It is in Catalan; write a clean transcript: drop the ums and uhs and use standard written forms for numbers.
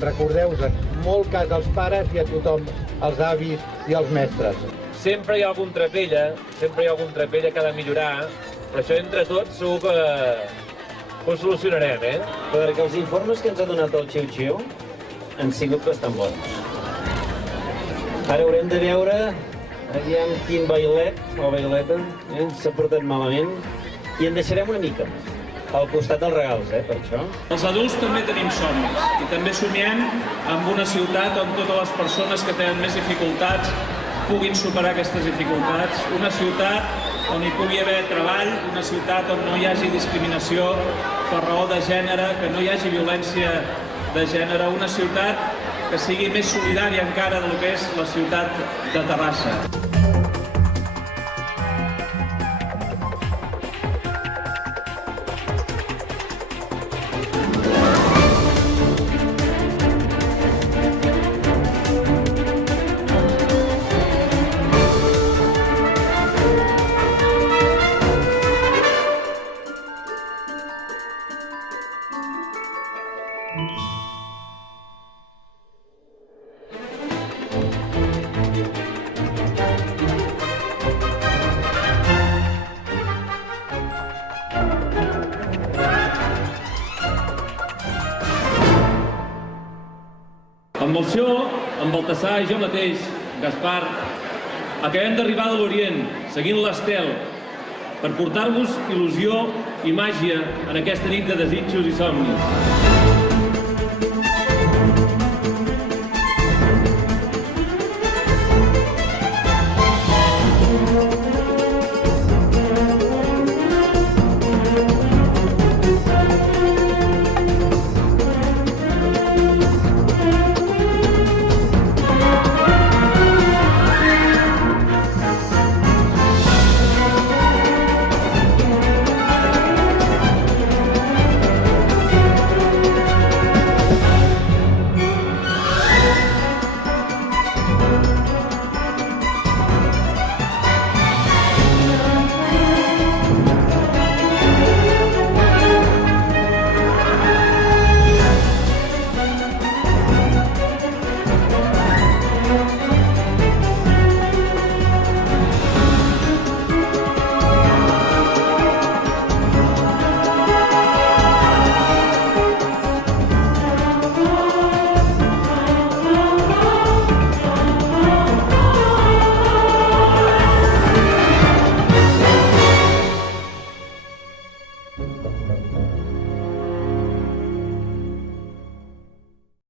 tant, recordeu-vos, molt cas als pares i a tothom, als avis i als mestres. Sempre hi ha algun trapella, que ha de millorar, però això entre tots segur que ho solucionarem, Perquè els informes que ens ha donat el Xiu-Xiu han sigut bastant bons. Ara haurem de veure aviam quin bailet o baileta s'ha portat malament i en deixarem una mica al costat dels regals, per això. Els adults també tenim somnis i també somiem amb una ciutat on totes les persones que tenen més dificultats puguin superar aquestes dificultats, una ciutat on hi pugui haver treball, una ciutat on no hi hagi discriminació per raó de gènere, que no hi hagi violència de gènere, una ciutat que sigui més solidària encara del que és la ciutat de Terrassa. En Melcior, en Baltasar i jo mateix, Gaspar, acabem d'arribar de l'Orient, seguint l'estel, per portar-vos il·lusió i màgia en aquesta nit de desitjos i somnis.